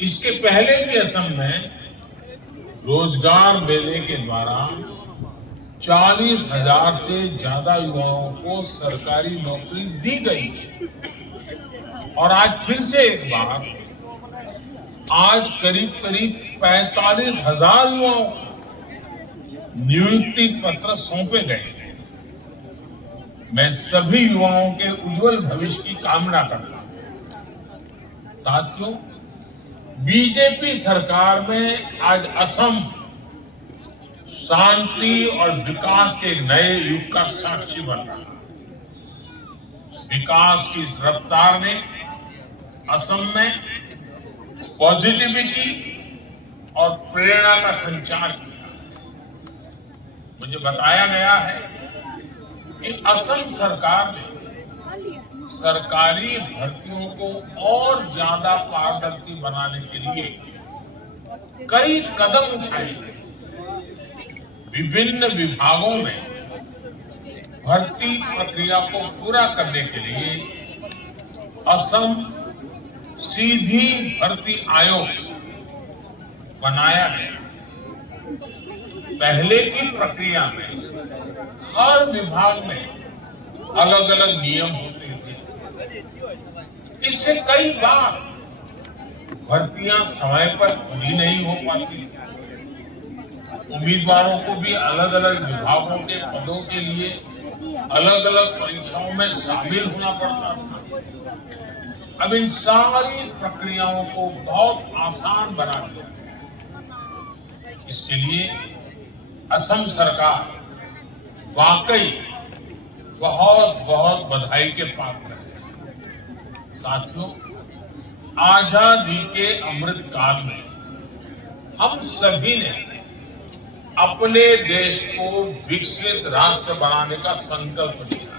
इसके पहले भी असम में रोजगार मेले के द्वारा 40,000 से ज्यादा युवाओं को सरकारी नौकरी दी गई और आज फिर से एक बार आज करीब करीब 45,000 युवाओं को नियुक्ति पत्र सौंपे गए। मैं सभी युवाओं के उज्जवल भविष्य की कामना करता हूं। साथियों, बीजेपी सरकार में आज असम शांति और विकास के नए युग का साक्षी बन रहा है। विकास की इस रफ्तार ने असम में पॉजिटिविटी और प्रेरणा का संचार किया है। मुझे बताया गया है कि असम सरकार ने सरकारी भर्तियों को और ज्यादा पारदर्शी बनाने के लिए कई कदम उठाए। विभिन्न विभागों में भर्ती प्रक्रिया को पूरा करने के लिए असम सीधी भर्ती आयोग बनाया गया। पहले की प्रक्रिया में हर विभाग में अलग अलग नियम होते थे। इससे कई बार भर्तियां समय पर पूरी नहीं हो पाती थी। उम्मीदवारों को भी अलग अलग विभागों के पदों के लिए अलग अलग परीक्षाओं में शामिल होना पड़ता था। अब इन सारी प्रक्रियाओं को बहुत आसान बना दिया। इसके लिए असम सरकार वाकई बहुत बहुत बधाई के पात्र है। साथियों, आजादी के अमृत काल में हम सभी ने अपने देश को विकसित राष्ट्र बनाने का संकल्प लिया।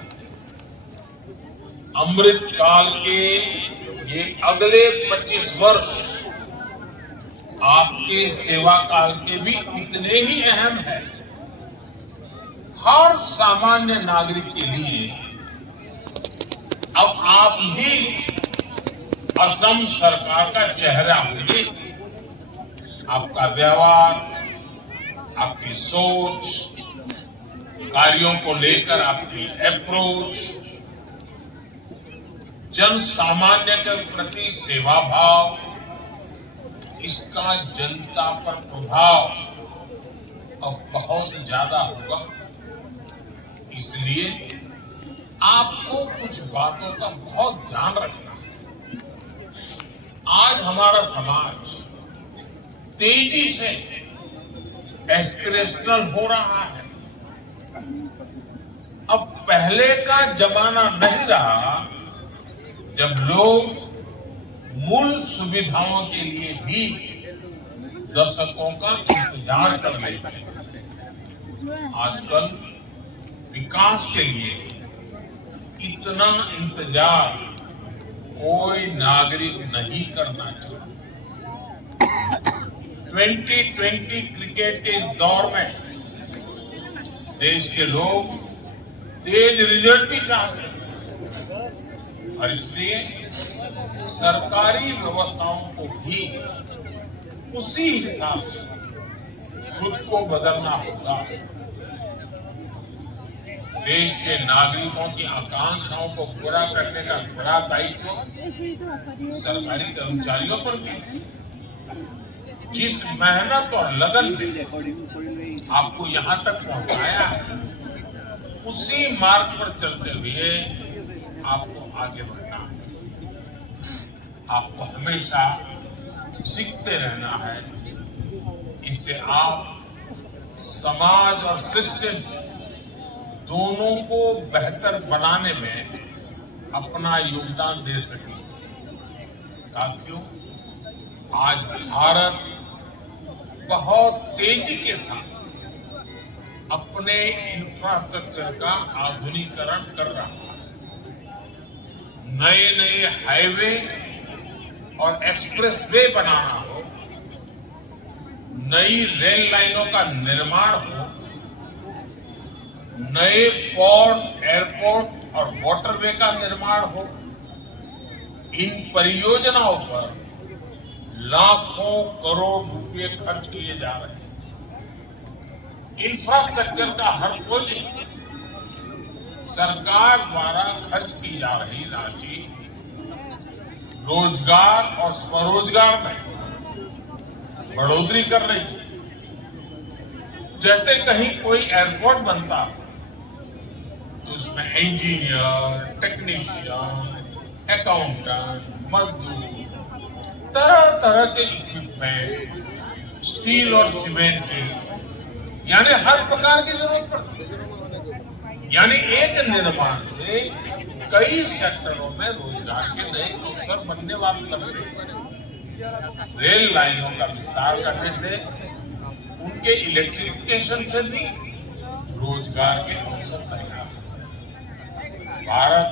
अमृत काल के ये अगले 25 वर्ष आपके सेवा काल के भी इतने ही अहम है। हर सामान्य नागरिक के लिए अब आप ही असम सरकार का चेहरा होंगे। आपका व्यवहार, आपकी सोच, कार्यों को लेकर आपकी अप्रोच, जन सामान्य के प्रति सेवा भाव, इसका जनता पर प्रभाव अब बहुत ज्यादा होगा। इसलिए आपको कुछ बातों का बहुत ध्यान रखना है। आज हमारा समाज तेजी से एस्पिरेशनल हो रहा है। अब पहले का जमाना नहीं रहा जब लोग मूल सुविधाओं के लिए भी दशकों का इंतजार कर रहे थे। आजकल विकास के लिए इतना इंतजार कोई नागरिक नहीं करना चाहता। 2020 क्रिकेट के इस दौर में देश के लोग तेज रिजल्ट भी चाहते हैं और इसलिए सरकारी व्यवस्थाओं को भी उसी हिसाब से खुद को बदलना होगा। देश के नागरिकों की आकांक्षाओं को पूरा करने का बड़ा दायित्व सरकारी कर्मचारियों पर भी है। जिस मेहनत और लगन में आपको यहाँ तक पहुंचाया है, उसी मार्ग पर चलते हुए आपको आगे बढ़ना है। आपको हमेशा सीखते रहना है। इससे आप समाज और सिस्टम दोनों को बेहतर बनाने में अपना योगदान दे सके। साथियों, आज भारत बहुत तेजी के साथ अपने इंफ्रास्ट्रक्चर का आधुनिकीकरण कर रहा है। नए नए हाईवे और एक्सप्रेसवे बनाना हो, नई रेल लाइनों का निर्माण हो, नए पोर्ट, एयरपोर्ट और वाटरवे का निर्माण हो, इन परियोजनाओं पर लाखों करोड़ रुपए खर्च किए जा रहे हैं। इंफ्रास्ट्रक्चर का हर कोई सरकार द्वारा खर्च की जा रही राशि रोजगार और स्वरोजगार में बढ़ोतरी कर रही है। जैसे कहीं कोई एयरपोर्ट बनता तो उसमें इंजीनियर, टेक्नीशियन, अकाउंटेंट, मजदूर, तरह तरह के इक्विपमेंट, स्टील और सीमेंट के, यानी हर प्रकार की जरूरत पड़ती है। यानी एक निर्माण से कई सेक्टरों में रोजगार के नए अवसर बनने वाले लगते हैं। रेल लाइनों का विस्तार करने से, उनके इलेक्ट्रिफिकेशन से भी रोजगार के अवसर तैयार हैं। भारत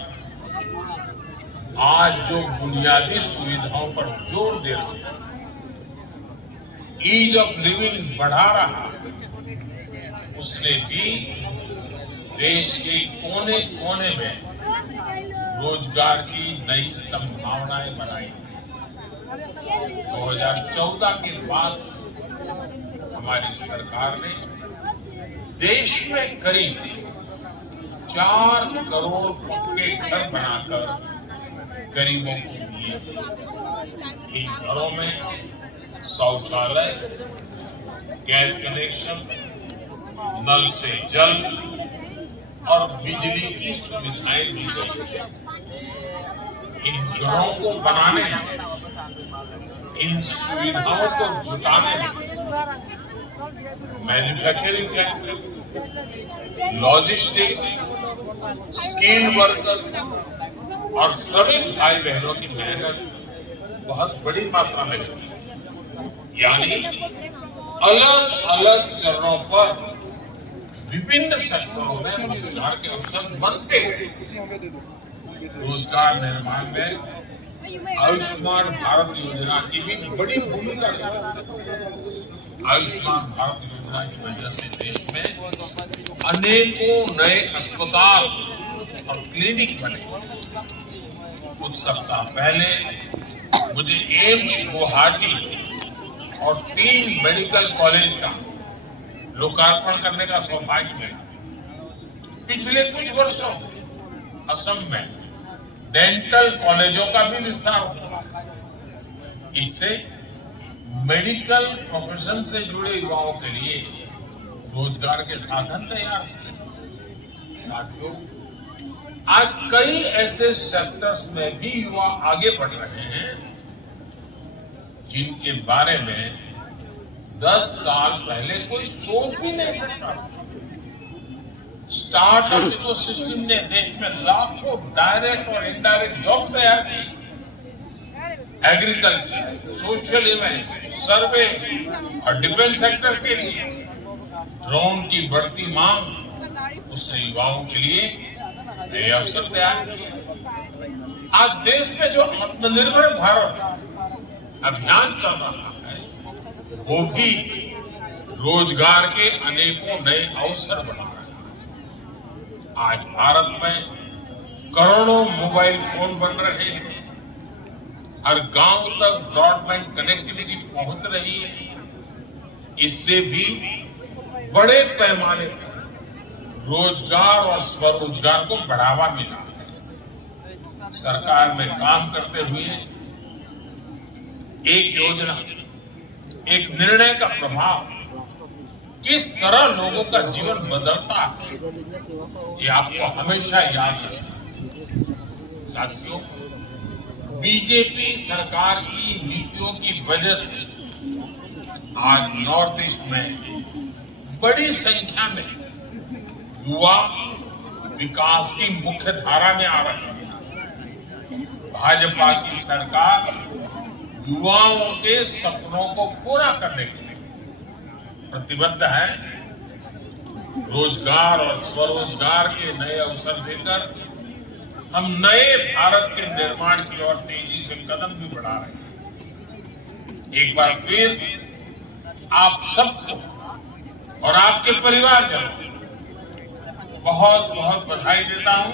आज जो बुनियादी सुविधाओं पर जोर दे रहा है, ईज ऑफ लिविंग बढ़ा रहा है, उसने भी देश के कोने कोने में रोजगार की नई संभावनाएं बनाई। 2014 के बाद हमारी सरकार ने देश में करीब 4 करोड़ पक्के घर बनाकर गरीबों को दिए। इन घरों में शौचालय, गैस कनेक्शन, नल से जल और बिजली की सुविधाएं दी गई। इन घरों को बनाने, इन सुविधाओं को जुटाने में manufacturing sector, logistics, skilled worker और श्रमिक भाई बहनों की मेहनत बहुत बड़ी मात्रा में लगी। यानी अलग अलग चरणों पर विभिन्न सेक्टरों में रोजगार के अवसर बनते हैं। रोजगार निर्माण में आयुष्मान भारत योजना की भी बड़ी भूमिका है। आयुष्मान भारत योजना की वजह से देश में अनेकों नए अस्पताल और क्लिनिक बने। कुछ सप्ताह पहले मुझे एम्स गुवाहाटी और 3 मेडिकल कॉलेज का लोकार्पण करने का सौभाग्य मिला। पिछले कुछ वर्षों असम में डेंटल कॉलेजों का भी विस्तार हुआ। इससे मेडिकल प्रोफेशन से जुड़े युवाओं के लिए रोजगार के साधन तैयार हुए। साथियों, आज कई ऐसे सेक्टर्स में भी युवा आगे बढ़ रहे हैं जिनके बारे में 10 साल पहले कोई सोच भी नहीं सकता। स्टार्टअप इकोसिस्टम ने देश में लाखों डायरेक्ट और इनडायरेक्ट जॉब तैयार की। एग्रीकल्चर, सोशल इवेंट, सर्वे और डिफेंस सेक्टर के लिए ड्रोन की बढ़ती मांग, उसने युवाओं के लिए नए अवसर तैयार किए। आज देश में जो आत्मनिर्भर भारत अभियान चल रहा है, वो भी रोजगार के अनेकों नए अवसर बना रहा है। आज भारत में करोड़ों मोबाइल फोन बन रहे हैं। हर गांव तक ब्रॉडबैंड कनेक्टिविटी पहुंच रही है। इससे भी बड़े पैमाने पर रोजगार और स्वरोजगार को बढ़ावा मिला है। सरकार में काम करते हुए एक योजना, एक निर्णय का प्रभाव किस तरह लोगों का जीवन बदलता है, ये आपको हमेशा याद रखना। साथियों, बीजेपी सरकार की नीतियों की वजह से आज नॉर्थ ईस्ट में बड़ी संख्या में युवा विकास की मुख्य धारा में आ रहे हैं। भाजपा की सरकार युवाओं के सपनों को पूरा करने के लिए प्रतिबद्ध है। रोजगार और स्वरोजगार के नए अवसर देकर हम नए भारत के निर्माण की ओर तेजी से कदम भी बढ़ा रहे हैं। एक बार फिर आप सबको और आपके परिवारजनों को बहुत बहुत बधाई देता हूं।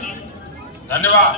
धन्यवाद।